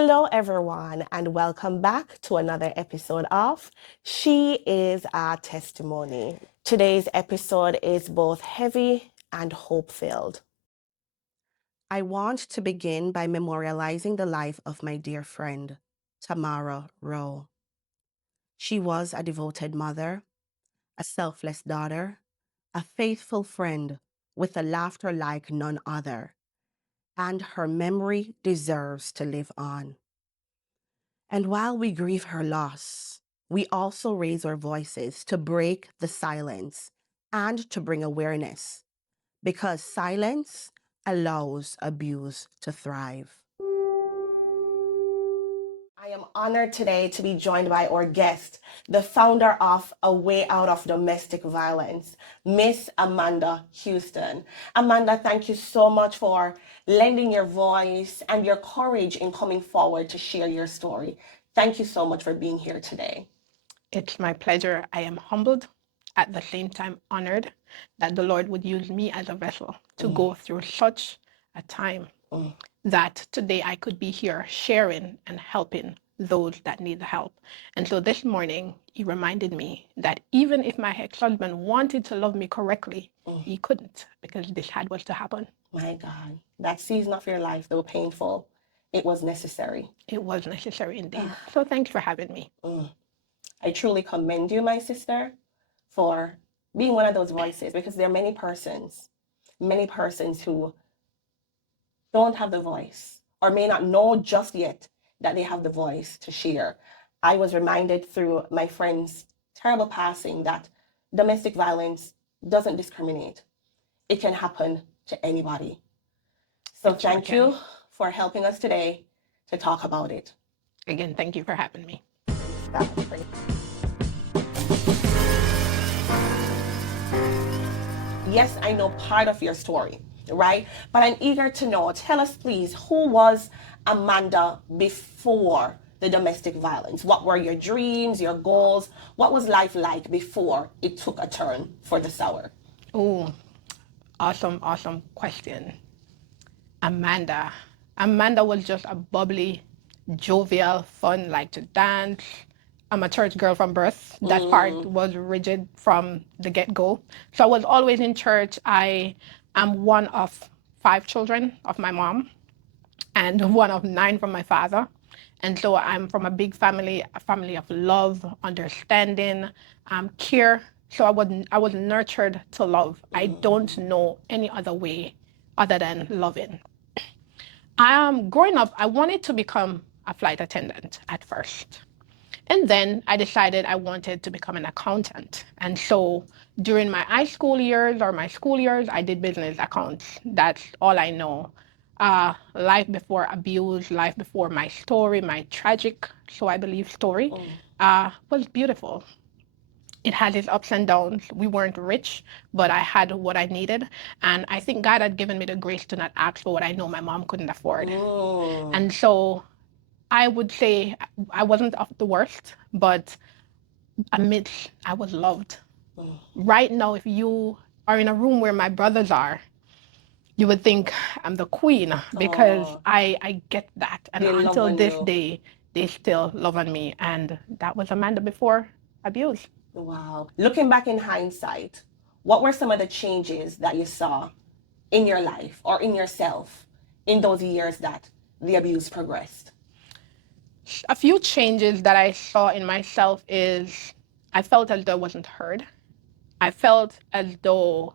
Hello, everyone, and welcome back to another episode of She is a Testimony. Today's episode is both heavy and hope-filled. I want to begin by memorializing the life of my dear friend, Tamara Rowe. She was a devoted mother, a selfless daughter, a faithful friend with a laughter like none other, and her memory deserves to live on. And while we grieve her loss, we also raise our voices to break the silence and to bring awareness, because silence allows abuse to thrive. I am honored today to be joined by our guest, the founder of A Way Out of Domestic Violence, Miss Amanda Houston. Amanda, thank you so much for lending your voice and your courage in coming forward to share your story. Thank you so much for being here today. It's my pleasure. I am humbled, at the same time honored that the Lord would use me as a vessel to go through such a time that today I could be here sharing and helping those that need the help. And so this morning, he reminded me that even if my ex-husband wanted to love me correctly, he couldn't, because this was to happen. My God, that season of your life, though painful, it was necessary. It was necessary indeed. So thanks for having me. I truly commend you, my sister, for being one of those voices, because there are many persons who don't have the voice or may not know just yet that they have the voice to share. I was reminded through my friend's terrible passing that domestic violence doesn't discriminate. It can happen to anybody. So thank you for helping us today to talk about it. Again, thank you for having me. Yes, I know part of your story, right? But I'm eager to know, tell us please, who was Amanda before the domestic violence? What were your dreams, your goals? What was life like before it took a turn for the sour? Oh, awesome question. Amanda. Amanda was just a bubbly, jovial, fun, like to dance. I'm a church girl from birth. That part was rigid from the get-go. So I was always in church. I am one of 5 children of my mom and one of 9 from my father. And so I'm from a big family, a family of love, understanding, care. So I was nurtured to love. I don't know any other way other than loving. Growing up, I wanted to become a flight attendant at first. And then I decided I wanted to become an accountant. And so during my high school years or my school years, I did business accounts. That's all I know. Life before abuse, life before my story, my tragic, so I believe, story, was beautiful. It had its ups and downs. We weren't rich, but I had what I needed. And I think God had given me the grace to not ask for what I know my mom couldn't afford. And so I would say I wasn't of the worst, but amidst, I was loved. Right now, if you are in a room where my brothers are, you would think I'm the queen, because I get that. And until this day, they still love on me. And that was Amanda before abuse. Wow. Looking back in hindsight, what were some of the changes that you saw in your life or in yourself in those years that the abuse progressed? A few changes that I saw in myself is I felt as though I wasn't heard. I felt as though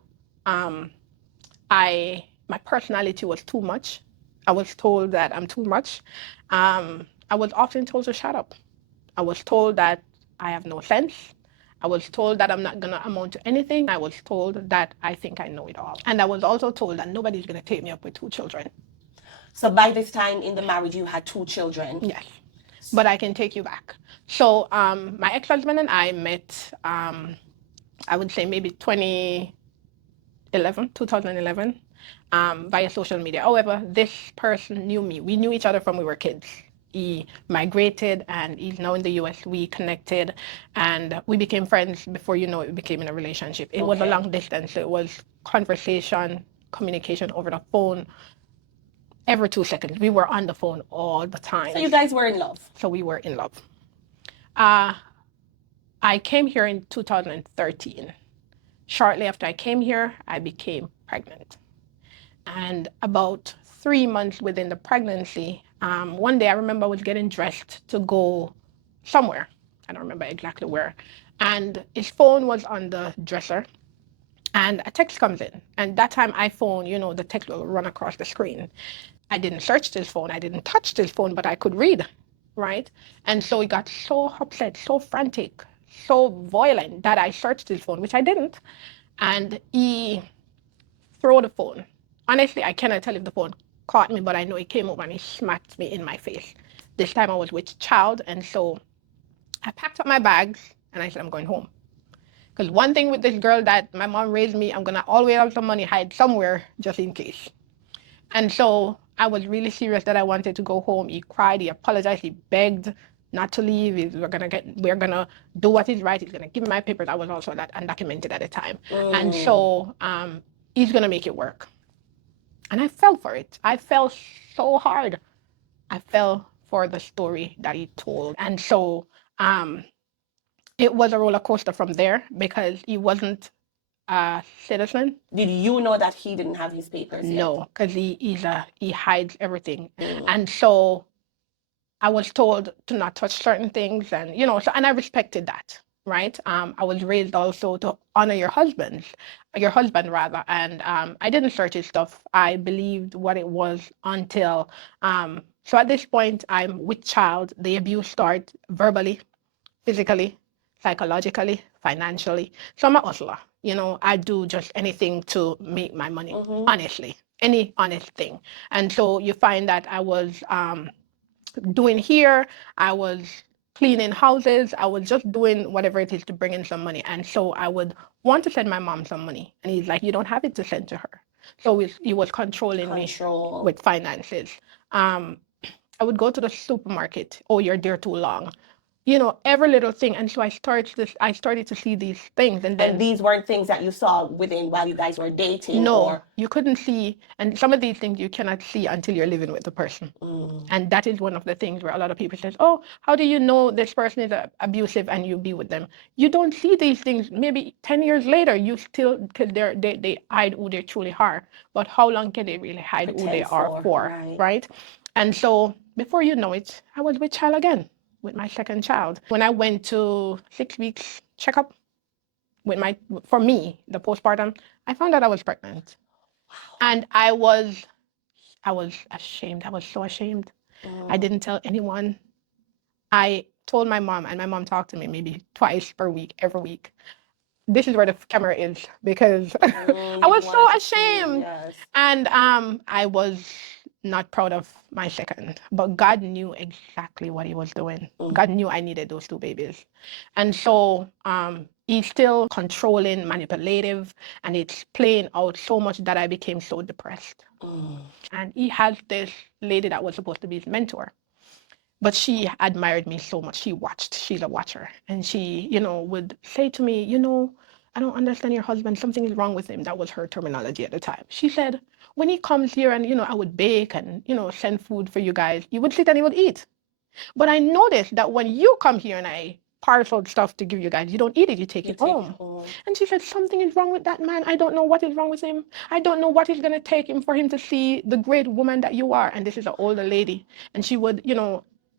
my personality was too much. I was told that I'm too much. I was often told to shut up. I was told that I have no sense. I was told that I'm not going to amount to anything. I was told that I think I know it all. And I was also told that nobody's going to take me up with 2 children. So by this time in the marriage, you had 2 children? Yes. But I can take you back. So my ex-husband and I met, I would say maybe 2011, via social media. However, this person knew me. We knew each other from we were kids. He migrated and he's now in the US. We connected and we became friends. Before you know it, we became in a relationship. It was a long distance. So it was conversation, communication over the phone, every 2 seconds. We were on the phone all the time. So you guys were in love? So we were in love. I came here in 2013. Shortly after I came here, I became pregnant. And about 3 months within the pregnancy, one day I remember I was getting dressed to go somewhere. I don't remember exactly where. And his phone was on the dresser, and a text comes in. And that time, iPhone, the text will run across the screen. I didn't search his phone, I didn't touch his phone, but I could read, right? And so he got so upset, so frantic, so violent that I searched his phone, which I didn't. And he threw the phone. Honestly, I cannot tell if the phone caught me, but I know it came over and he smacked me in my face. This time I was with child, and so I packed up my bags and I said, I'm going home. Because one thing with this girl that my mom raised me, I'm gonna always have some money hide somewhere just in case. And so I was really serious that I wanted to go home. He cried, he apologized, he begged not to leave. We're gonna do what is right. He's gonna give me my papers. I was also that undocumented at the time. And so he's gonna make it work. And I fell for it. I fell so hard. I fell for the story that he told. And so it was a roller coaster from there because he wasn't a citizen. Did you know that he didn't have his papers yet? No, because he hides everything. And so I was told to not touch certain things, and and I respected that, right? I was raised also to honor your husband rather, and I didn't search his stuff. I believed what it was until so at this point I'm with child. The abuse started verbally, physically, psychologically, financially. So I'm a hustler. I do just anything to make my money, honestly, any honest thing. And so you find that I was doing here, I was cleaning houses, I was just doing whatever it is to bring in some money. And so I would want to send my mom some money. And he's like, you don't have it to send to her. So he was controlling me with finances. I would go to the supermarket. Oh, you're there too long. Every little thing. And so I started to see these things. And these weren't things that you saw while you guys were dating? No, you couldn't see. And some of these things you cannot see until you're living with the person. And that is one of the things where a lot of people says, oh, how do you know this person is abusive and you be with them? You don't see these things. Maybe 10 years later, you still, because they hide who they truly are. But how long can they really hide who they are for, right? And so before you know it, I was with child again, with my second child. When I went to 6 weeks checkup for me, the postpartum, I found out I was pregnant. And I was ashamed. I was so ashamed. I didn't tell anyone. I told my mom, and my mom talked to me maybe twice per week, every week. This is where the camera is because I was so ashamed. And I was not proud of my second, but God knew exactly what he was doing. God knew I needed those two babies. And so he's still controlling, manipulative, and it's playing out so much that I became so depressed. And he has this lady that was supposed to be his mentor, but she admired me so much. She's a watcher. And she, would say to me, I don't understand your husband. Something is wrong with him. That was her terminology at the time. She said, when he comes here and, I would bake and, send food for you guys, he would sit and he would eat. But I noticed that when you come here and I parceled stuff to give you guys, you don't eat it, you take it home. And she said, something is wrong with that man. I don't know what is wrong with him. I don't know what is going to take him for him to see the great woman that you are. And this is an older lady. And she would,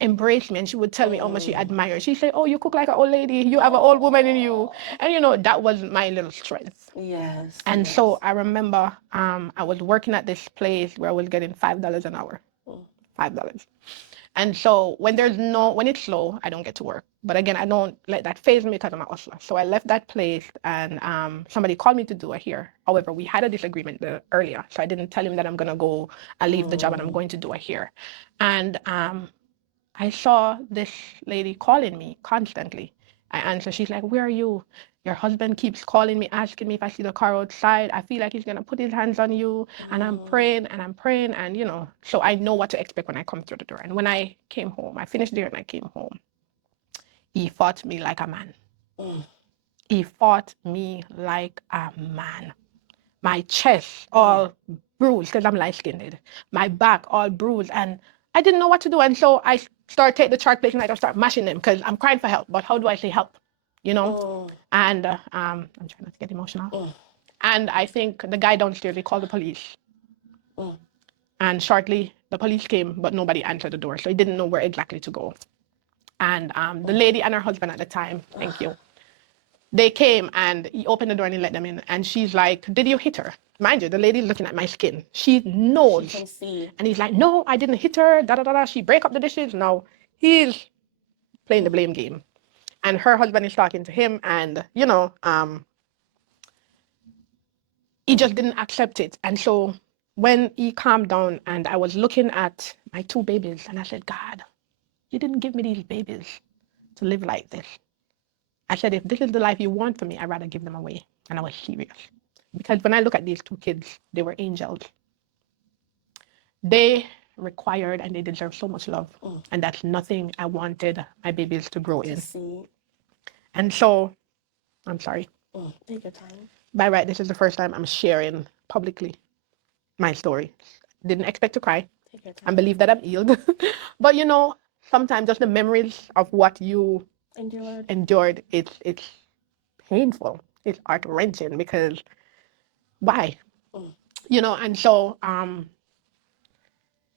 embrace me, and she would tell me how much she admired. She said, oh, you cook like an old lady. You have an old woman in you. And, that was my little strength. Yes. And so I remember I was working at this place where I was getting $5 an hour. $5. And so when it's slow, I don't get to work. But again, I don't let that phase me because I'm a hustler. So I left that place, and somebody called me to do it here. However, we had a disagreement earlier. So I didn't tell him that I'm going to go and leave the job and I'm going to do it here. And I saw this lady calling me constantly. I answer. She's like, where are you? Your husband keeps calling me, asking me if I see the car outside. I feel like he's going to put his hands on you. And I'm praying and I'm praying. And, so I know what to expect when I come through the door. And when I came home, I finished there and I came home. He fought me like a man. He fought me like a man. my chest all bruised because I'm light-skinned, my back all bruised, and I didn't know what to do. And so I started taking the chalk plates and I just start mashing them because I'm crying for help. But how do I say help? You know? And I'm trying not to get emotional. And I think the guy downstairs, he called the police. And shortly, the police came, but nobody answered the door. So he didn't know where exactly to go. And the lady and her husband at the time, thank you, they came and he opened the door and he let them in. And she's like, did you hit her? Mind you, the lady's looking at my skin. She knows. She can see. And he's like, no, I didn't hit her. Da da da da. She break up the dishes. Now he's playing the blame game. And her husband is talking to him. And, you know, he just didn't accept it. And so when he calmed down and I was looking at my 2 babies and I said, God, you didn't give me these babies to live like this. I said, if this is the life you want for me, I'd rather give them away. And I was serious. Because when I look at these 2 kids, they were angels. They required and they deserve so much love. And that's nothing I wanted my babies to grow in. See. And so, I'm sorry. Take your time. By right, this is the first time I'm sharing publicly my story. Didn't expect to cry. Take your time. And believe that I'm healed. But you know, sometimes just the memories of what you endured, it's painful. It's heart-wrenching because why? You know, and so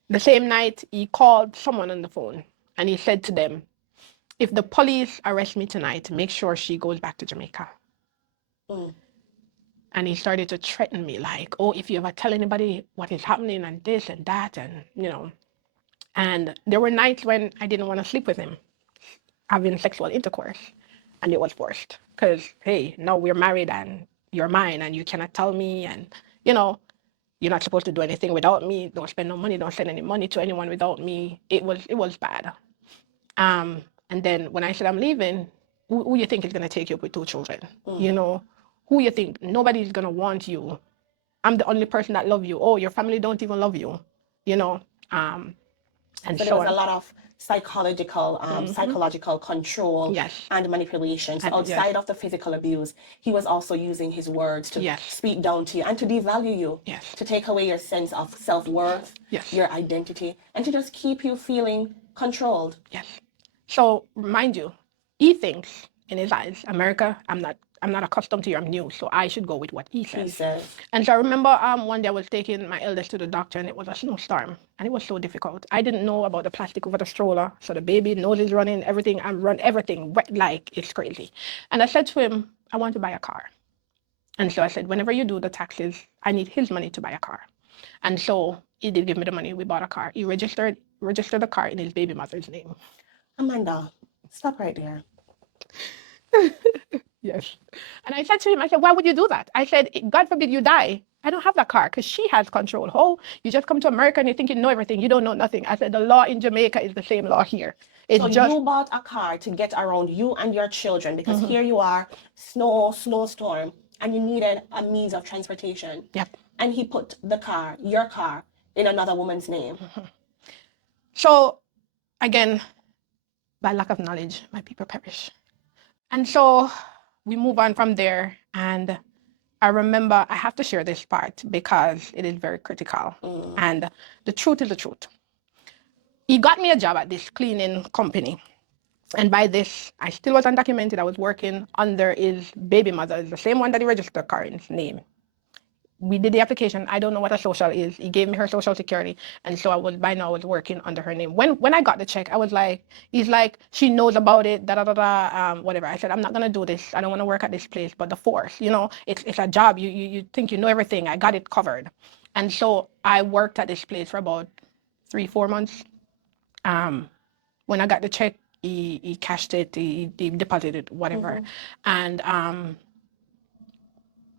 the same night he called someone on the phone and he said to them, if the police arrest me tonight, make sure she goes back to Jamaica. And he started to threaten me like, oh, if you ever tell anybody what is happening and this and that, and you know. And there were nights when I didn't want to sleep with him, having sexual intercourse, and it was forced because, hey, now we're married and you're mine and you cannot tell me, and you know, you're not supposed to do anything without me. Don't spend no money. Don't send any money to anyone without me. It was bad. And then when I said I'm leaving, who you think is gonna take you up with 2 children? You know, who you think? Nobody's gonna want you. I'm the only person that love you. Oh, your family don't even love you. You know, and so there was a lot of psychological control and manipulation. So outside of the physical abuse, he was also using his words to speak down to you and to devalue you, to take away your sense of self-worth, your identity, and to just keep you feeling controlled. Yes. So mind you, he thinks in his eyes, America, I'm not accustomed to you, I'm new, so I should go with what he says. And so I remember one day I was taking my eldest to the doctor and it was a snowstorm and it was so difficult. I didn't know about the plastic over the stroller, so the baby nose is running, everything, I run everything wet like it's crazy. And I said to him, I want to buy a car. And so I said, whenever you do the taxes, I need his money to buy a car. And so he did give me the money, we bought a car. He registered the car in his baby mother's name. Amanda, stop right there. Yes. And I said to him, I said, why would you do that? I said, God forbid you die. I don't have that car because she has control. Oh, you just come to America and you think you know everything. You don't know nothing. I said, the law in Jamaica is the same law here. It's so just... you bought a car to get around you and your children because here you are, snowstorm, and you needed a means of transportation. Yep. And he put your car, in another woman's name. So, again, by lack of knowledge, my people perish. And so we move on from there. And I remember, I have to share this part because it is very critical. And the truth is the truth. He got me a job at this cleaning company. And by this, I still was undocumented. I was working under his baby mother, the same one that he registered the car in his name. We did the application. I don't know what a social is. He gave me her social security. And so I was working under her name. When I got the check, I was like, he's like, she knows about it, whatever. I said, I'm not going to do this. I don't want to work at this place, but the force, you know, it's a job. You think you know everything. I got it covered. And so I worked at this place for about 3-4 months. When I got the check, he cashed it, he deposited, whatever. And,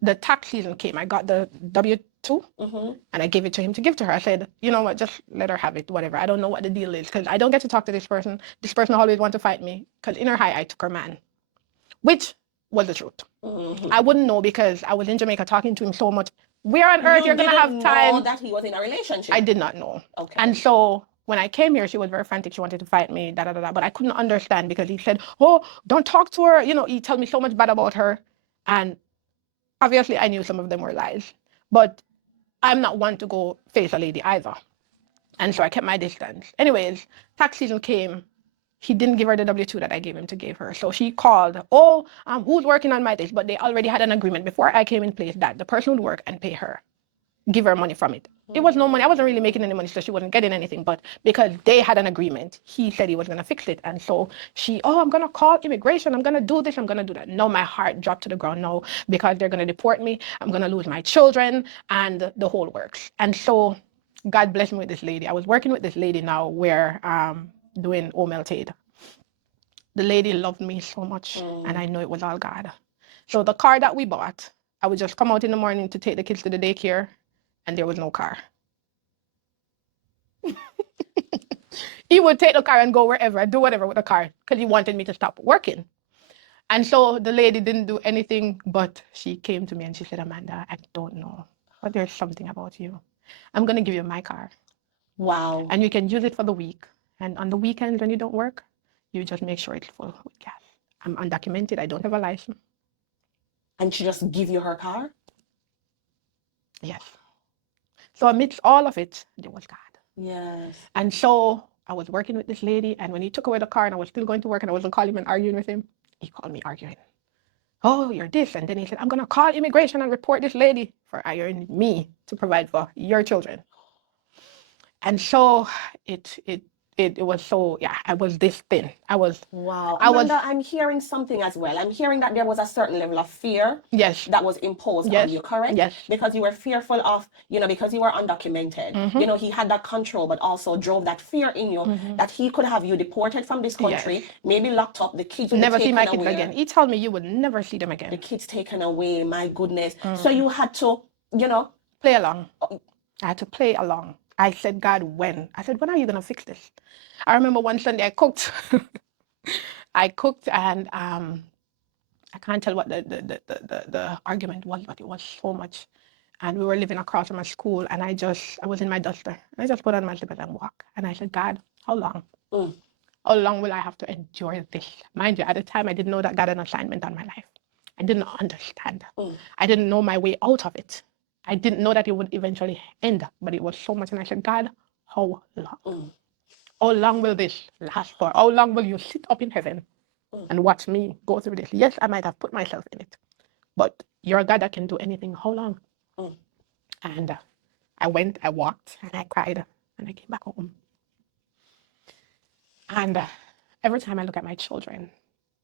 the tax season came. I got the W-2 and I gave it to him to give to her. I said, you know what, just let her have it, whatever. I don't know what the deal is because I don't get to talk to this person. This person always wants to fight me because in her high, I took her man, which was the truth. I wouldn't know because I was in Jamaica talking to him so much. Where on earth you're going to have time? Know that he was in a relationship? I did not know. Okay. And so when I came here, she was very frantic. She wanted to fight me, but I couldn't understand because he said, oh, don't talk to her. You know, he told me so much bad about her. And obviously, I knew some of them were lies. But I'm not one to go face a lady either. And so I kept my distance. Anyways, tax season came. He didn't give her the W-2 that I gave him to give her. So she called, who's working on my this? But they already had an agreement before I came in place that the person would work and pay her, give her money from it. It was no money. I wasn't really making any money, so she wasn't getting anything. But because they had an agreement, he said he was going to fix it. And so I'm going to call immigration. I'm going to do this. I'm going to do that. No, my heart dropped to the ground. No, because they're going to deport me. I'm going to lose my children and the whole works. And so God blessed me with this lady. I was working with this lady now where doing Omeltaid. The lady loved me so much, and I know it was all God. So the car that we bought, I would just come out in the morning to take the kids to the daycare, and there was no car. He would take the car and go wherever, do whatever with the car, because he wanted me to stop working. And so the lady didn't do anything, but she came to me and she said, Amanda, I don't know, but there's something about you. I'm going to give you my car. Wow. And you can use it for the week. And on the weekends when you don't work, you just make sure it's full with gas. I'm undocumented. I don't have a license. And she just give you her car? Yes. So amidst all of it, there was God. Yes. And so I was working with this lady, and when he took away the car and I was still going to work and I wasn't calling him and arguing with him, he called me arguing. Oh, you're this. And then he said, I'm going to call immigration and report this lady for hiring me to provide for your children. And so it was so, yeah, I was this thin. Wow. Amanda, I'm hearing something as well. I'm hearing that there was a certain level of fear that was imposed on you, correct? Yes. Because you were fearful of, because you were undocumented. He had that control, but also drove that fear in you that he could have you deported from this country, maybe locked up, the kids would never be see my taken kids away. again. He told me you would never see them again. The kids taken away, my goodness. So you had to, play along. I had to play along. I said, God, when? I said, when are you going to fix this? I remember one Sunday I cooked. I cooked and I can't tell what the argument was, but it was so much. And we were living across from a school, and I was in my duster. And I just put on my slippers and walk. And I said, God, how long? How long will I have to endure this? Mind you, at the time, I didn't know that God had an assignment on my life. I didn't understand. I didn't know my way out of it. I didn't know that it would eventually end, but it was so much. And I said, God, how long? How long will this last for? How long will you sit up in heaven and watch me go through this? Yes, I might have put myself in it, but you're a God that can do anything. How long? And I went, I walked, and I cried, and I came back home. And every time I look at my children,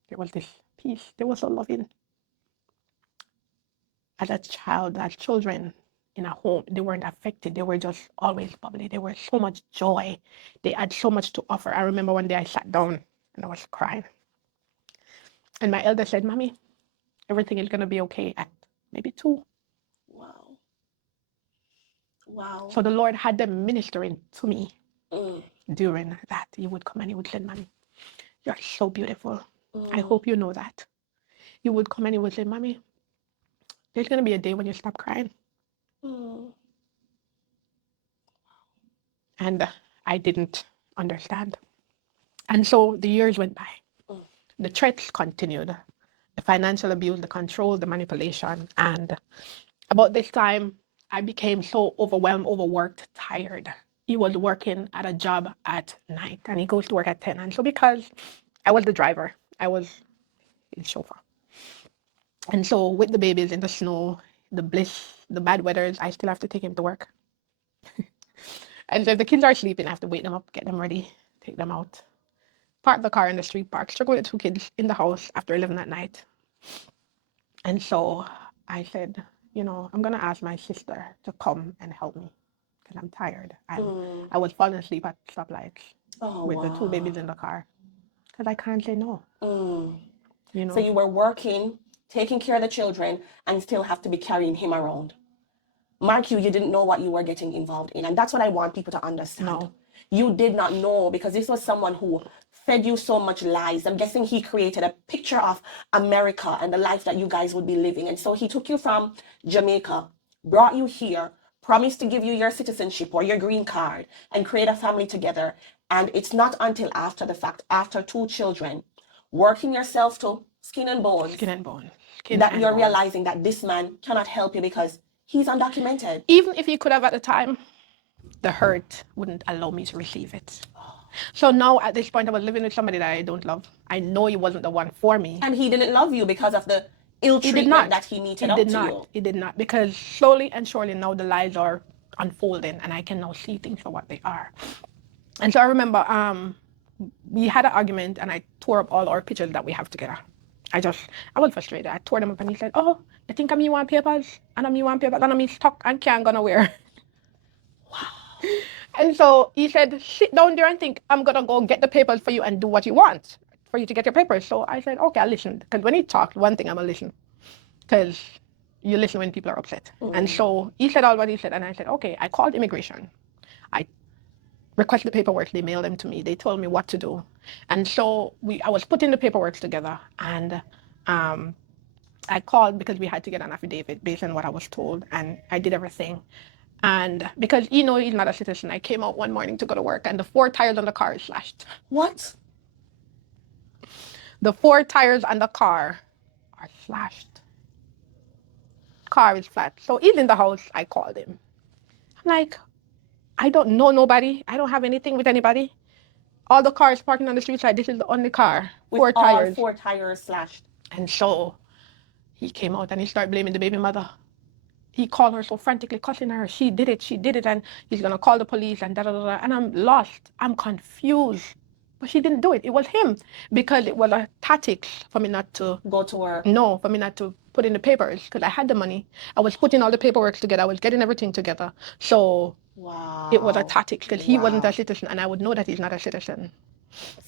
there was this peace. They were so loving. As a child, as children in a home, they weren't affected. They were just always bubbly. They were so much joy. They had so much to offer. I remember one day I sat down and I was crying. And my elder said, Mommy, everything is going to be okay at maybe 2. Wow. So the Lord had them ministering to me during that. He would come and he would say, Mommy, you're so beautiful. I hope you know that. He would come and he would say, Mommy, there's going to be a day when you stop crying. And I didn't understand. And so the years went by. The threats continued. The financial abuse, the control, the manipulation. And about this time, I became so overwhelmed, overworked, tired. He was working at a job at night and he goes to work at 10. And so because I was the driver, I was his chauffeur. And so with the babies in the snow, the bliss, the bad weathers, I still have to take him to work. And so if the kids are sleeping, I have to wake them up, get them ready, take them out. Park the car in the street park, struggle with 2 kids in the house after 11 at night. And so I said, I'm going to ask my sister to come and help me because I'm tired. And I was falling asleep at stoplights with the 2 babies in the car because I can't say no. So you were working, taking care of the children, and still have to be carrying him around. Mark you didn't know what you were getting involved in. And that's what I want people to understand. No. You did not know because this was someone who fed you so much lies. I'm guessing he created a picture of America and the life that you guys would be living. And so he took you from Jamaica, brought you here, promised to give you your citizenship or your green card and create a family together. And it's not until after the fact, after 2 children, working yourself to skin and bones, that you're realizing that this man cannot help you because He's undocumented. Even if he could have at the time, the hurt wouldn't allow me to receive it. So now at this point, I was living with somebody that I don't love. I know he wasn't the one for me. And he didn't love you because of the ill treatment that he meted out to you. He did not. Because slowly and surely now the lies are unfolding and I can now see things for what they are. And so I remember we had an argument and I tore up all our pictures that we have together. I was frustrated. I tore them up and he said, oh, you think I'm want papers? And I'm want papers and I'm stuck and can't go nowhere. Wow. And so he said, sit down there and think, I'm going to go get the papers for you and do what you want for you to get your papers. So I said, okay, I'll listen. Because when he talked, one thing I'm going to listen. Because you listen when people are upset. And so he said all what he said. And I said, okay, I called immigration. I requested the paperwork. They mailed them to me. They told me what to do. And so I was putting the paperwork together. And I called because we had to get an affidavit based on what I was told. And I did everything. And because he's not a citizen, I came out one morning to go to work and the 4 tires on the car is slashed. What? The 4 tires on the car are slashed. Car is flat. So he's in the house. I called him. I'm like, I don't know nobody. I don't have anything with anybody. All the cars parking on the street side. This is the only car. With 4 tires. All 4 tires slashed. And so he came out and he started blaming the baby mother. He called her so frantically, cussing her. She did it, and he's going to call the police and da-da-da-da. And I'm lost. I'm confused. But she didn't do it. It was him. Because it was a tactic for me not to... Go to work. No, for me not to put in the papers. Because I had the money. I was putting all the paperwork together. I was getting everything together. So it was a tactic. Because he wasn't a citizen. And I would know that he's not a citizen.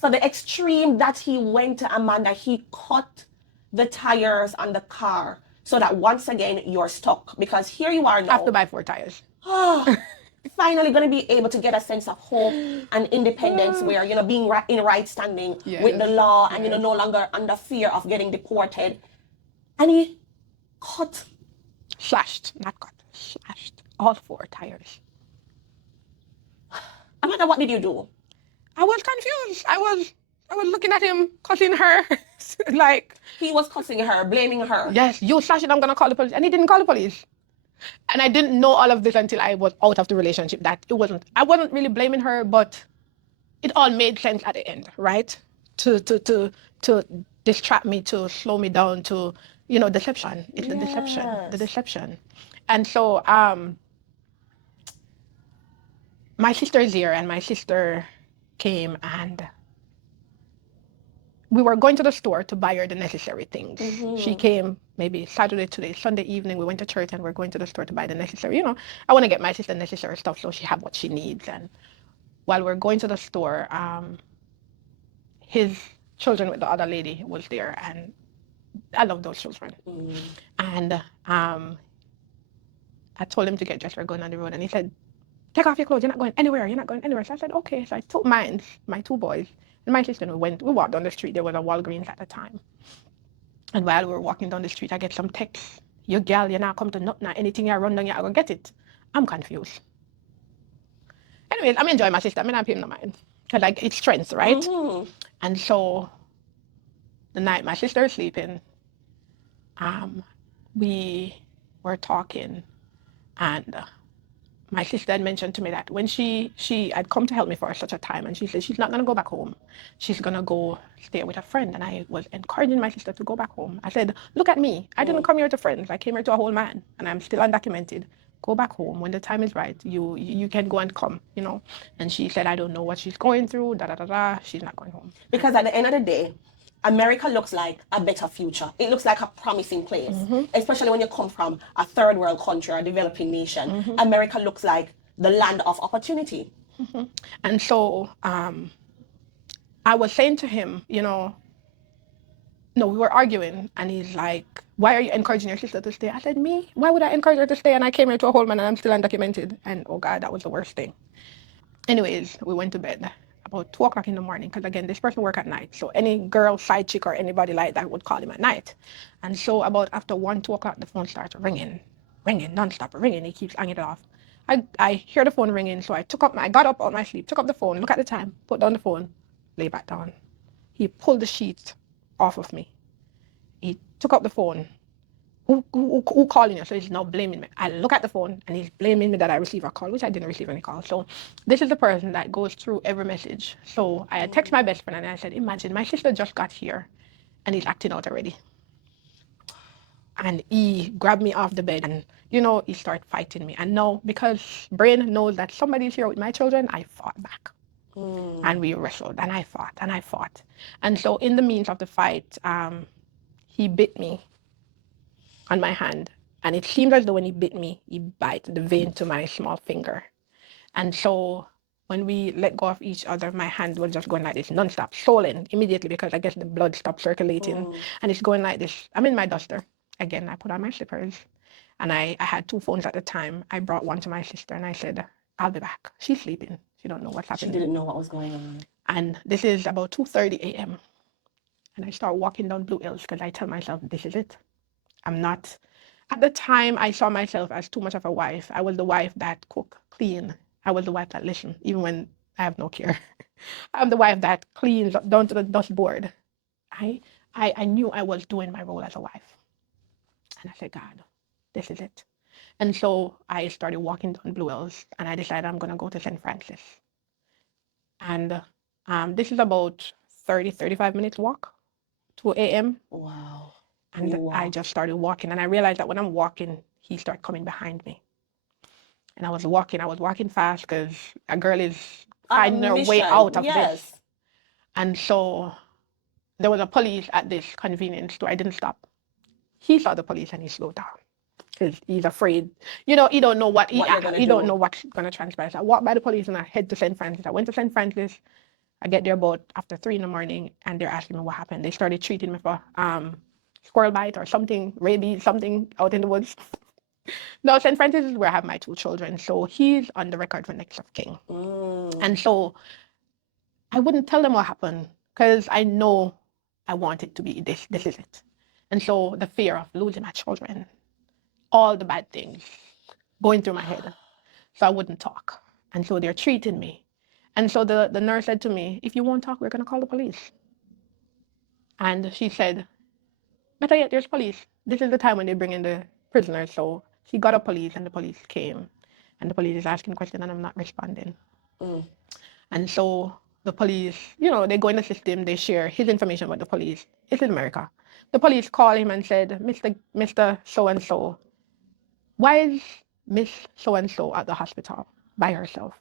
So the extreme that he went to, Amanda, he cut the tires on the car. So that once again, you're stuck. Because here you are now. I have to buy 4 tires. Finally going to be able to get a sense of hope and independence where, being in right standing with the law and, no longer under fear of getting deported. And he cut. Slashed. Not cut. Slashed. All 4 tires. Amanda, what did you do? I was confused. I was looking at him, cussing her. Like... He was cussing her, blaming her. Yes, you slash it, I'm going to call the police. And he didn't call the police. And I didn't know all of this until I was out of the relationship. I wasn't really blaming her, but it all made sense at the end, right? To distract me, to slow me down, to, deception. It's the deception. And so my sister is here, and my sister came and we were going to the store to buy her the necessary things. She came maybe Saturday, today, Sunday evening. We went to church and we're going to the store to buy the necessary. I want to get my sister necessary stuff so she have what she needs. And while we're going to the store, his children with the other lady was there. And I love those children. And I told him to get dressed. We're going on the road. And he said, take off your clothes. You're not going anywhere. You're not going anywhere. So I said, okay. So I took my 2 boys. And my sister, we walked down the street. There was a Walgreens at the time. And while we were walking down the street, I get some text. Your girl, you're not come to nothing. Anything you run down, you're going to get it. I'm confused. Anyways, I'm enjoying my sister. I'm not paying no mind. Because it's strength, right? And so the night my sister is sleeping, we were talking. And my sister had mentioned to me that when she had come to help me for such a time, and she said she's not going to go back home. She's going to go stay with a friend. And I was encouraging my sister to go back home. I said, look at me. I didn't come here to friends. I came here to a whole man. And I'm still undocumented. Go back home. When the time is right, you can go and come, And she said, I don't know what she's going through. She's not going home. Because at the end of the day, America looks like a better future. It looks like a promising place, especially when you come from a third world country or a developing nation. America looks like the land of opportunity. And so I was saying to him, no, we were arguing, and he's like, why are you encouraging your sister to stay? I said, me? Why would I encourage her to stay? And I came here to a whole man and I'm still undocumented. And oh God, that was the worst thing. Anyways, we went to bed about 2 o'clock in the morning, because again, this person worked at night. So any girl, side chick, or anybody like that would call him at night. And so about after 1, 2 o'clock, the phone starts ringing, nonstop ringing. He keeps hanging it off. I hear the phone ringing, so I got up out of my sleep, took up the phone, look at the time, put down the phone, lay back down. He pulled the sheet off of me. He took up the phone, who calling you? So he's now blaming me. I look at the phone and he's blaming me that I received a call, which I didn't receive any call. So this is the person that goes through every message. So I text my best friend and I said, imagine my sister just got here and he's acting out already. And he grabbed me off the bed and, he started fighting me. And now, because brain knows that somebody's here with my children, I fought back. And we wrestled and I fought and I fought. And so in the means of the fight, he bit me on my hand. And it seemed as though when he bit me, he bit the vein to my small finger. And so when we let go of each other, my hand was just going like this, nonstop, swollen immediately because I guess the blood stopped circulating. And it's going like this. I'm in my duster. Again, I put on my slippers. And I had 2 phones at the time. I brought one to my sister and I said, I'll be back. She's sleeping. She don't know what's happening. She didn't know what was going on. And this is about 2:30 a.m. And I start walking down Blue Hills because I tell myself, this is it. I'm not. At the time, I saw myself as too much of a wife. I was the wife that cook, clean. I was the wife that listen, even when I have no care. I'm the wife that cleans down to the dustboard. I knew I was doing my role as a wife. And I said, God, this is it. And so I started walking down Blue Hills and I decided I'm going to go to St. Francis. And this is about 35 minutes walk, 2 a.m. Wow. And I just started walking and I realized that when I'm walking, he started coming behind me. And I was walking fast because a girl is finding her way out of this. And so there was a police at this convenience store. I didn't stop. He saw the police and he slowed down because he's afraid. He don't know what he don't know what's gonna transpire. So I walked by the police and I head to St. Francis. I went to St. Francis. I get there about after 3 a.m. and they're asking me what happened. They started treating me for squirrel bite or something, rabies, something out in the woods. No, St. Francis is where I have my 2 children. So he's on the record for next of kin. And so I wouldn't tell them what happened because I know I want it to be this. This is it. And so the fear of losing my children, all the bad things going through my head. So I wouldn't talk. And so they're treating me. And so the nurse said to me, if you won't talk, we're going to call the police. And she said, better yet, there's police. This is the time when they bring in the prisoners. So she got a police and the police came. And the police is asking questions and I'm not responding. And so the police, they go in the system, they share his information with the police. It's in America. The police called him and said, Mr. So-and-so, why is Miss So-and-so at the hospital by herself?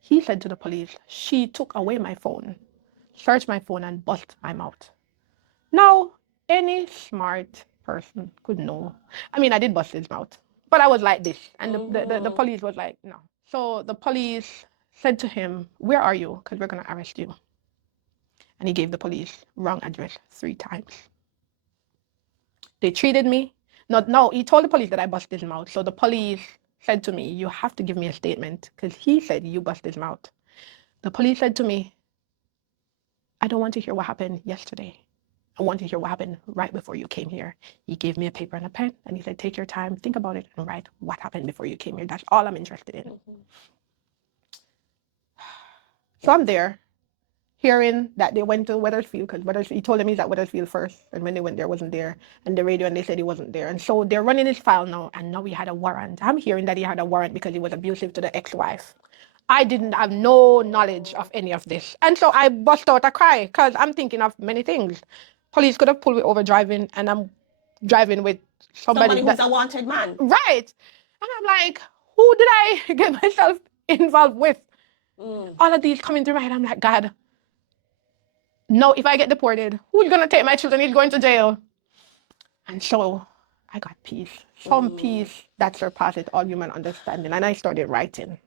He said to the police, she took away my phone, searched my phone and bust my mouth. Now, any smart person could know. I mean, I did bust his mouth, but I was like this. And the police was like, no. So the police said to him, where are you? Because we're going to arrest you. And he gave the police wrong address 3 times. They treated me. No, he told the police that I busted his mouth. So the police said to me, you have to give me a statement because he said you busted his mouth. The police said to me, I don't want to hear what happened yesterday. I want to hear what happened right before you came here. He gave me a paper and a pen and he said, take your time, think about it and write what happened before you came here. That's all I'm interested in. So I'm there hearing that they went to Wethersfield because he told them he's at Wethersfield first. And when they went there, wasn't there. And the radio and they said he wasn't there. And so they're running his file now. And now he had a warrant. I'm hearing that he had a warrant because he was abusive to the ex-wife. I didn't have no knowledge of any of this. And so I bust out a cry because I'm thinking of many things. Police could have pulled me over driving and I'm driving with somebody who's a wanted man. Right. And I'm like, who did I get myself involved with? All of these coming through my head. I'm like, God, no, if I get deported, who's going to take my children? He's going to jail. And so I got peace. Some peace that surpasses all human understanding. And I started writing.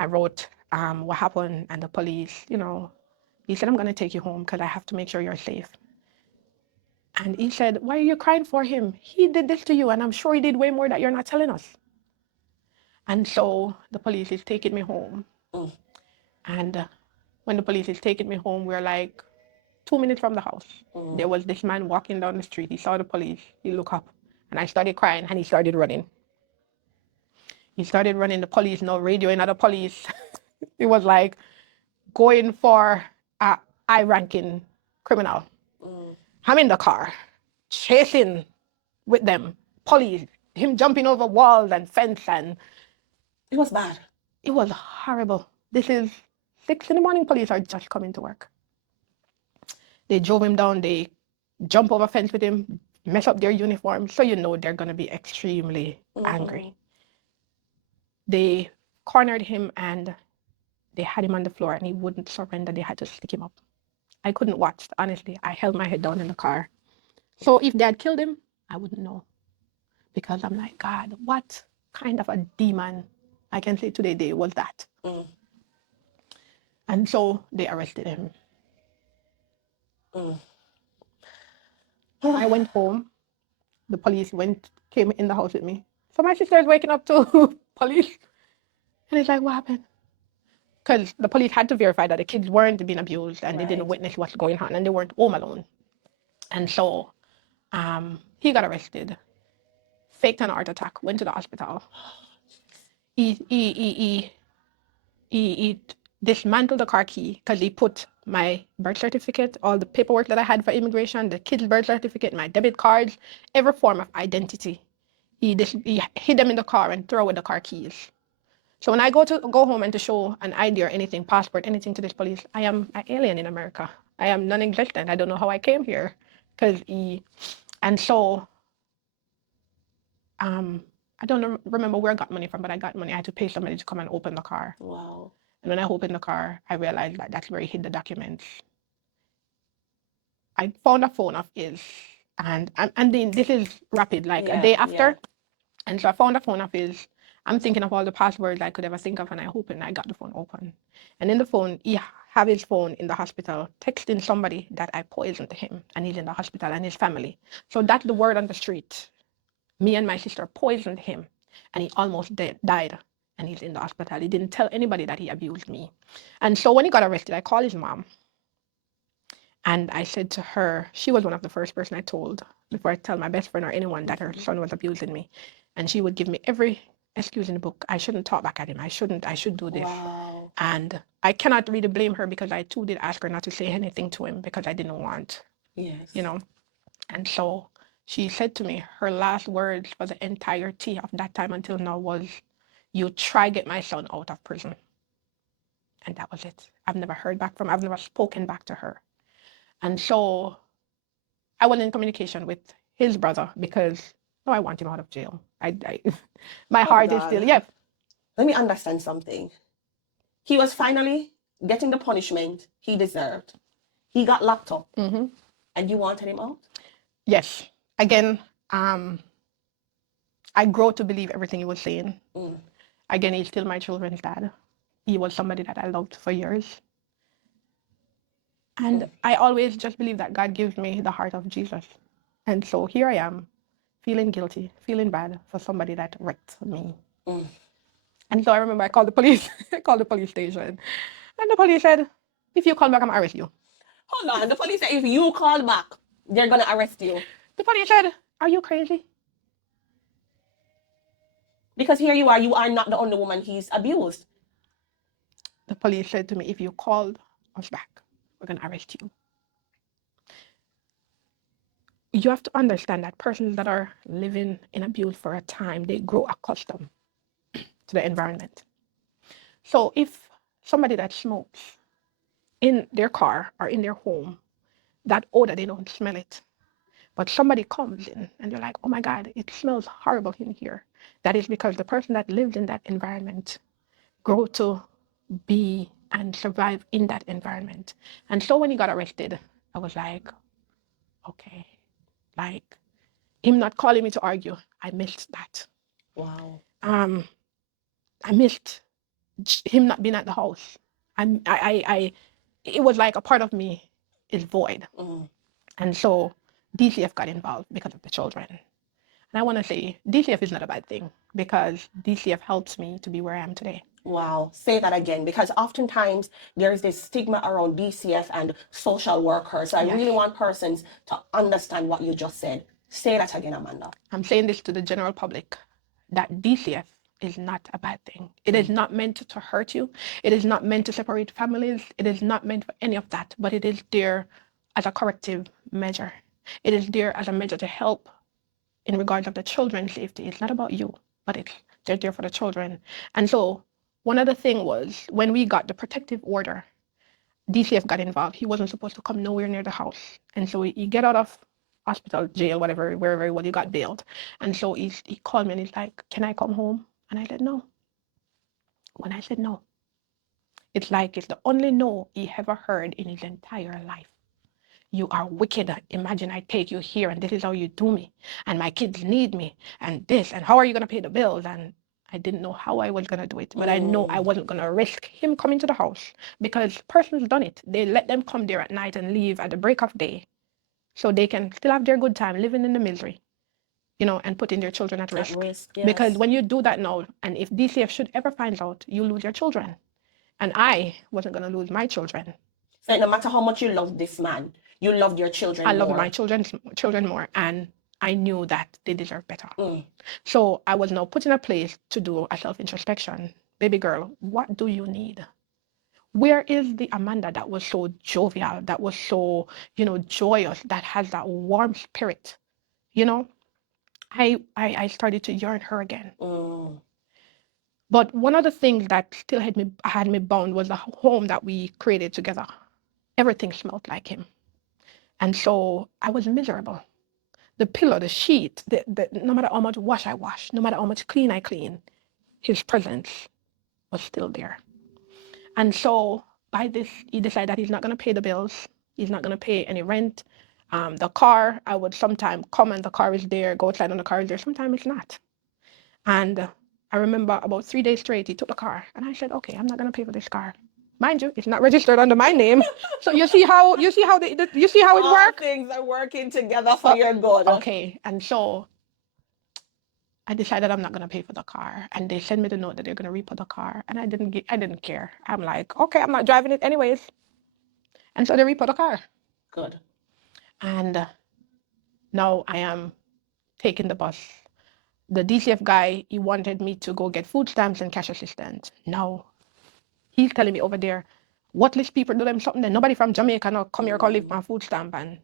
I wrote what happened and the police, he said, I'm going to take you home because I have to make sure you're safe. And he said, why are you crying for him? He did this to you and I'm sure he did way more that you're not telling us. And so the police is taking me home. And when the police is taking me home, we're like 2 minutes from the house. There was this man walking down the street. He saw the police. He looked up and I started crying and he started running. He started running. The police, no radio, another police. It was like going for a high-ranking criminal. I'm in the car, chasing with them. Police, him jumping over walls and fence, and It was bad. it was horrible. This is 6 in the morning. Police are just coming to work. They drove him down. They jump over fence with him, mess up their uniform. So you know they're gonna be extremely angry. They cornered him and they had him on the floor, and he wouldn't surrender. They had to stick him up. I couldn't watch, honestly. I held my head down in the car. So if they had killed him, I wouldn't know. Because I'm like, God, what kind of a demon, I can say today, day was that? And so they arrested him. I went home. The police came in the house with me. So my sister is waking up to police. And it's like, what happened? Because the police had to verify that the kids weren't being abused and they didn't witness what's going on and they weren't home alone. And so he got arrested, faked an heart attack, went to the hospital. He dismantled the car key because he put my birth certificate, all the paperwork that I had for immigration, the kids' birth certificate, my debit cards, every form of identity. He hid them in the car and threw away the car keys. So when I go home and to show an ID or anything, passport, anything to this police, I am an alien in America. I am non-existent. I don't know how I came here. And so I don't remember where I got money from, but I got money. I had to pay somebody to come and open the car. Wow. And when I opened the car, I realized that that's where he hid the documents. I found a phone of his, and then this is rapid, like a day after. Yeah. And so I found a phone of his. I'm thinking of all the passwords I could ever think of, and I got the phone open. And in the phone, he have his phone in the hospital, texting somebody that I poisoned him, and he's in the hospital, and his family. So that's the word on the street. Me and my sister poisoned him, and he almost died, and he's in the hospital. He didn't tell anybody that he abused me. And so when he got arrested, I called his mom, and I said to her, she was one of the first person I told before I tell my best friend or anyone that her son was abusing me. And she would give me every excuse in the book. I shouldn't talk back at him. I should do this. Wow. And I cannot really blame her because I too did ask her not to say anything to him because I didn't want, And so she said to me, her last words for the entirety of that time until now was, you try get my son out of prison. And that was it. I've never heard back from her. I've never spoken back to her. And so I was in communication with his brother because I want him out of jail. My heart is still, Let me understand something. He was finally getting the punishment he deserved. He got locked up. And you wanted him out? Yes. Again, I grow to believe everything he was saying. Again, he's still my children's dad. He was somebody that I loved for years. And I always just believe that God gives me the heart of Jesus. And so here I am, feeling guilty, feeling bad for somebody that wrecked me. And so I remember I called the police. I called the police station. And the police said, if you call back, I'm going to arrest you. Hold on. The police said, if you call back, they're going to arrest you. The police said, are you crazy? Because here you are not the only woman he's abused. The police said to me, if you called us back, we're going to arrest you. You have to understand that persons that are living in abuse for a time, they grow accustomed to the environment. So if somebody that smokes in their car or in their home, that odor, they don't smell it. But somebody comes in and they're like, oh my God, it smells horrible in here. That is because the person that lived in that environment grew to be and survive in that environment. And so when he got arrested, I was like, okay, like him not calling me to argue, I missed that. Wow. I missed him not being at the house. It was like a part of me is void. And so DCF got involved because of the children. And I want to say DCF is not a bad thing because DCF helps me to be where I am today. Wow. Say that again, because oftentimes there is this stigma around DCF and social workers. So I really want persons to understand what you just said. Say that again, Amanda. I'm saying this to the general public, that DCF is not a bad thing. It is not meant to hurt you. It is not meant to separate families. It is not meant for any of that, but it is there as a corrective measure. It is there as a measure to help in regards of the children's safety. It's not about you, but they're there for the children. And so one other thing was when we got the protective order, DCF got involved. He wasn't supposed to come nowhere near the house. And so he get out of hospital, jail, whatever, wherever he was, he got bailed. And so he called me and he's like, can I come home? And I said, no. When I said no, it's like it's the only no he ever heard in his entire life. You are wicked. Imagine I take you here and this is how you do me. And my kids need me and this. And how are you going to pay the bills? And I didn't know how I was going to do it. But I know I wasn't going to risk him coming to the house because persons done it. They let them come there at night and leave at the break of day so they can still have their good time living in the misery, and putting their children at risk. Yes. Because when you do that now, and if DCF should ever find out, you lose your children. And I wasn't going to lose my children. So no matter how much you love this man, you loved your children more. I loved my children more, and I knew that they deserve better. So I was now put in a place to do a self-introspection. Baby girl, what do you need? Where is the Amanda that was so jovial, that was so, joyous, that has that warm spirit? I started to yearn her again. But one of the things that still had me bound was the home that we created together. Everything smelled like him. And so I was miserable. The pillow, the sheet, no matter how much wash I wash, no matter how much clean I clean, his presence was still there. And so by this, he decided that he's not going to pay the bills. He's not going to pay any rent. The car, I would sometimes come and the car is there, go outside and the car is there. Sometimes it's not. And I remember about 3 days straight, he took the car. And I said, okay, I'm not going to pay for this car. Mind you, it's not registered under my name. So you see how it works? Things are working together for your good. Okay, and so I decided I'm not gonna pay for the car, and they sent me the note that they're gonna repo the car, and I didn't care. I'm like, okay, I'm not driving it anyways, and so they repo the car. Good. And now I am taking the bus. The DCF guy, he wanted me to go get food stamps and cash assistance. No, he's telling me over there, what list people do them something, then nobody from Jamaica now come here come leave my food stamp and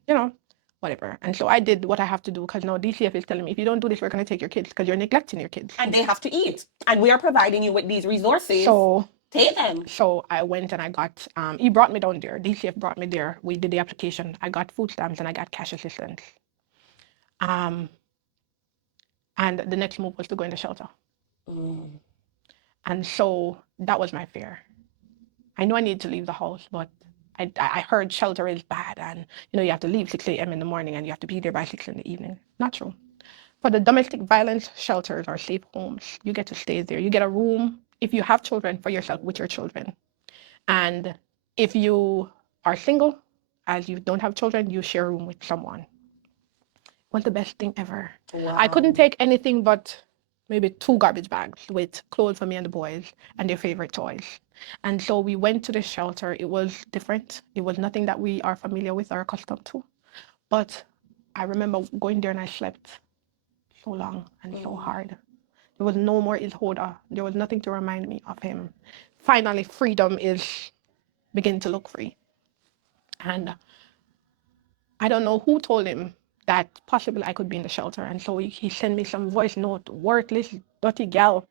whatever. And so I did what I have to do, because now DCF is telling me, if you don't do this, we're going to take your kids, because you're neglecting your kids. And they have to eat. And we are providing you with these resources. So take them. So I went and I got, he brought me down there. DCF brought me there. We did the application. I got food stamps and I got cash assistance. And the next move was to go in the shelter. And so that was my fear. I know I needed to leave the house, but I heard shelter is bad, and you have to leave 6 a.m. in the morning and you have to be there by 6 in the evening. Not true. For the domestic violence shelters or safe homes, you get to stay there. You get a room if you have children for yourself with your children. And if you are single, as you don't have children, you share a room with someone. It was the best thing ever. Wow. I couldn't take anything but maybe 2 garbage bags with clothes for me and the boys and their favorite toys. And so we went to the shelter. It was different. It was nothing that we are familiar with or accustomed to. But I remember going there and I slept so long and so hard. There was no more Ishoda. There was nothing to remind me of him. Finally, freedom is beginning to look free. And I don't know who told him that possibly I could be in the shelter. And so he sent me some voice note, worthless, dirty gal,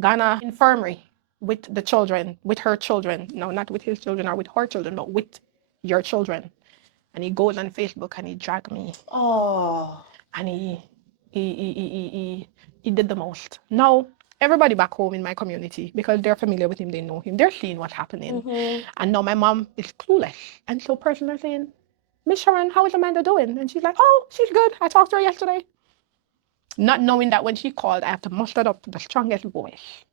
Ghana infirmary with the children, with her children. No, not with his children or with her children, but with your children. And he goes on Facebook and he dragged me. Oh. And he did the most. Now, everybody back home in my community, because they're familiar with him, they know him, they're seeing what's happening. And now my mom is clueless. And so persons are saying, Miss Sharon, how is Amanda doing? And she's like, oh, she's good. I talked to her yesterday. Not knowing that when she called, I have to muster up the strongest voice,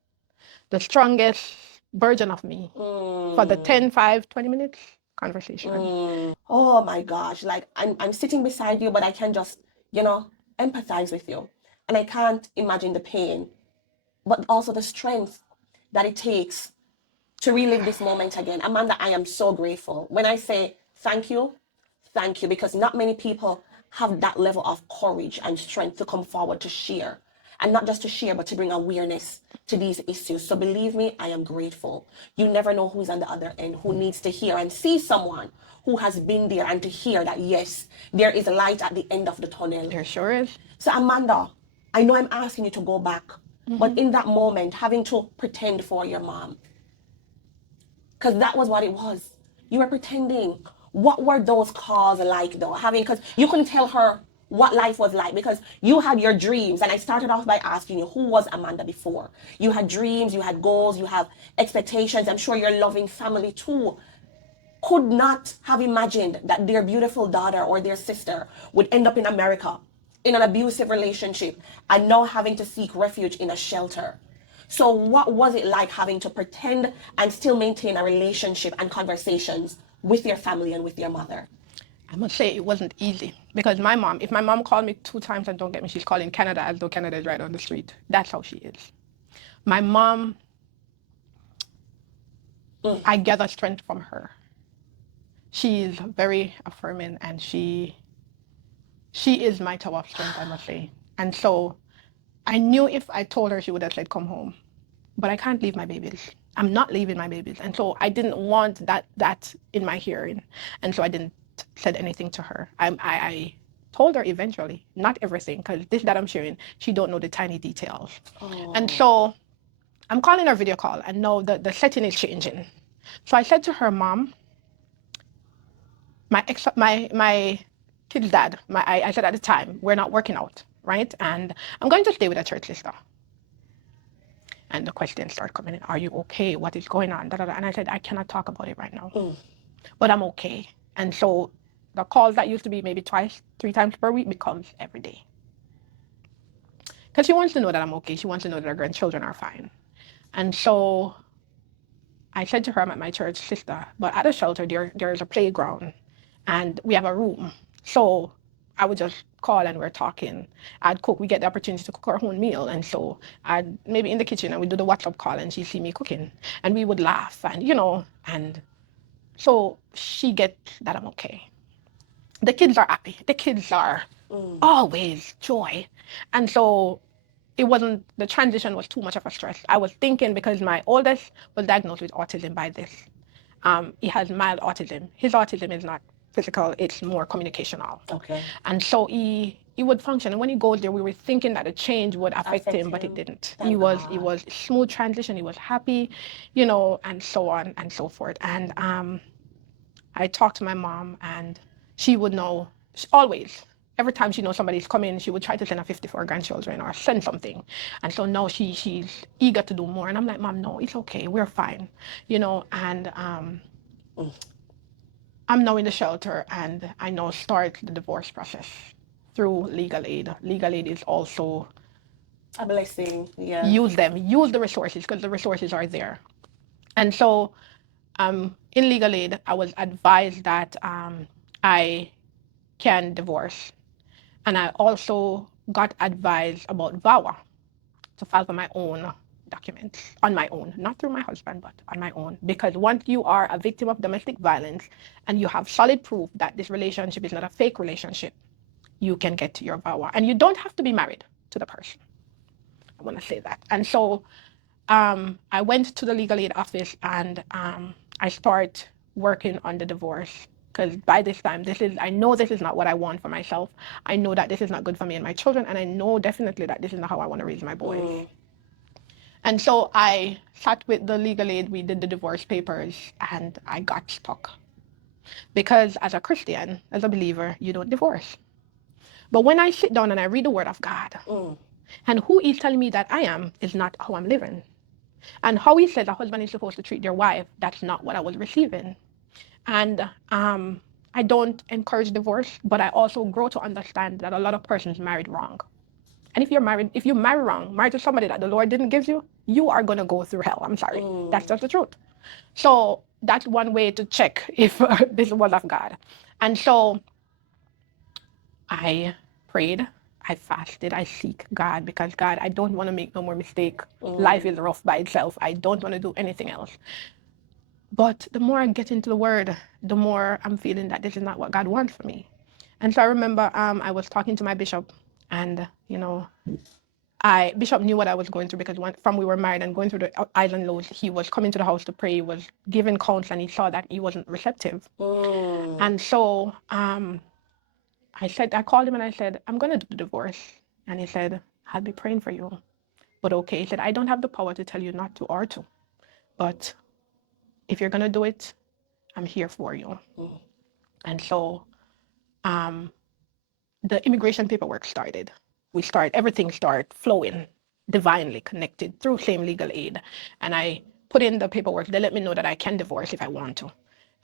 the strongest version of me for the 10, 5, 20 minutes conversation. Oh my gosh. Like I'm sitting beside you, but I can just, empathize with you. And I can't imagine the pain, but also the strength that it takes to relive this moment again. Amanda, I am so grateful. When I say thank you, because not many people have that level of courage and strength to come forward to share. and not just to share, but to bring awareness to these issues. So believe me, I am grateful. You never know who's on the other end, who needs to hear and see someone who has been there, and to hear that, yes, there is light at the end of the tunnel. There sure is. So Amanda, I know I'm asking you to go back, but in that moment, having to pretend for your mom, because that was what it was. You were pretending. What were those calls like though? Because you couldn't tell her what life was like, because you had your dreams. And I started off by asking you, who was Amanda before? You had dreams, you had goals, you have expectations. I'm sure your loving family too could not have imagined that their beautiful daughter or their sister would end up in America in an abusive relationship and now having to seek refuge in a shelter. So what was it like having to pretend and still maintain a relationship and conversations with your family and with your mother? I must say it wasn't easy, because my mom, if my mom called me 2 times, and don't get me, she's calling Canada as though Canada is right on the street. That's how she is. My mom, I gather strength from her. She's very affirming, and she is my tower of strength, I must say. And so I knew if I told her, she would have said, come home. But I can't leave my babies. I'm not leaving my babies. And so I didn't want that in my hearing. And so I didn't said anything to her. I told her eventually, not everything, because this that I'm sharing, she don't know the tiny details. Oh. And so I'm calling her video call, and no, the setting is changing. So I said to her, Mom, my kid's dad, I said at the time, we're not working out, right? And I'm going to stay with a church sister. And the questions start coming in. Are you okay? What is going on? Da, da, da. And I said, I cannot talk about it right now, but I'm okay. And so the calls that used to be maybe 3 times per week becomes every day. Because she wants to know that I'm okay. She wants to know that her grandchildren are fine. And so I said to her, I'm at my church sister, but at the shelter, there's a playground and we have a room. So I would just call and we're talking. I'd cook. We get the opportunity to cook our own meal. And so I'd maybe in the kitchen and we'd do the WhatsApp call and she'd see me cooking. And we would laugh and, and so she gets that I'm okay. The kids are happy. The kids are always joy. And so the transition was too much of a stress. I was thinking, because my oldest was diagnosed with autism by this. He has mild autism. His autism is not physical, it's more communicational. Okay. And so he would function. And when he goes there, we were thinking that the change would affect him, but it didn't. It was smooth transition. He was happy, and so on and so forth. And I talked to my mom, and she would know, always, every time she knows somebody's coming, she would try to send a 50 for her grandchildren or send something. And so now she's eager to do more. And I'm like, Mom, no, it's okay. We're fine. And I'm now in the shelter, and I now start the divorce process through legal aid. Legal aid is also a blessing. Yeah. Use the resources, because the resources are there. And so in legal aid, I was advised that I can divorce. And I also got advice about VAWA, to file for my own documents on my own, not through my husband, but on my own. Because once you are a victim of domestic violence and you have solid proof that this relationship is not a fake relationship, you can get your VAWA. And you don't have to be married to the person. I want to say that. And so I went to the legal aid office, and I start working on the divorce. Because by this time, I know this is not what I want for myself. I know that this is not good for me and my children. And I know definitely that this is not how I want to raise my boys. And so I sat with the legal aid. We did the divorce papers, and I got stuck. Because as a Christian, as a believer, you don't divorce. But when I sit down and I read the word of God, and who He's telling me that I am is not how I'm living. And how He says a husband is supposed to treat their wife, that's not what I was receiving. And I don't encourage divorce, but I also grow to understand that a lot of persons married wrong. And if you marry wrong, married to somebody that the Lord didn't give you, you are going to go through hell. I'm sorry. That's just the truth. So that's one way to check if this was of God. And so I prayed, I fasted, I seek God, because God, I don't want to make no more mistake. Life is rough by itself. I don't want to do anything else. But the more I get into the word, the more I'm feeling that this is not what God wants for me. And so I remember I was talking to my bishop, and, Bishop knew what I was going through because from we were married and going through the island lows, he was coming to the house to pray, he was giving counts, and he saw that he wasn't receptive. And so I called him and I said, I'm going to do the divorce. And he said, I'll be praying for you. But okay, he said, I don't have the power to tell you not to or to. But if you're going to do it, I'm here for you. And so the immigration paperwork started. Everything started flowing, divinely connected through same legal aid. And I put in the paperwork. They let me know that I can divorce if I want to.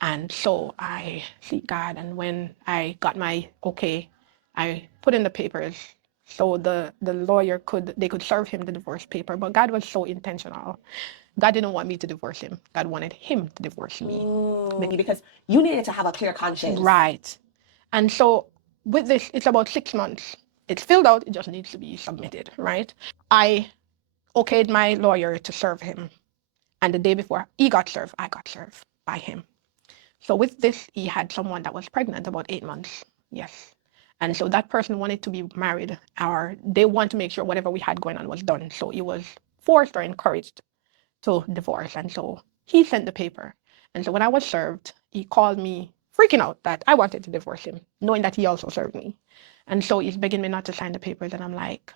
And so I seek God. And when I got my okay, I put in the papers so the lawyer could serve him the divorce paper. But God was so intentional. God didn't want me to divorce him. God wanted him to divorce me. Because you needed to have a clear conscience. Right. And so with this, it's about 6 months. It's filled out, it just needs to be submitted, right? I okayed my lawyer to serve him. And the day before he got served, I got served by him. So with this, he had someone that was pregnant about 8 months. Yes. And so that person wanted to be married, or they want to make sure whatever we had going on was done. So he was forced or encouraged to divorce. And so he sent the paper. And so when I was served, he called me freaking out that I wanted to divorce him, knowing that he also served me. And so he's begging me not to sign the papers. And I'm like,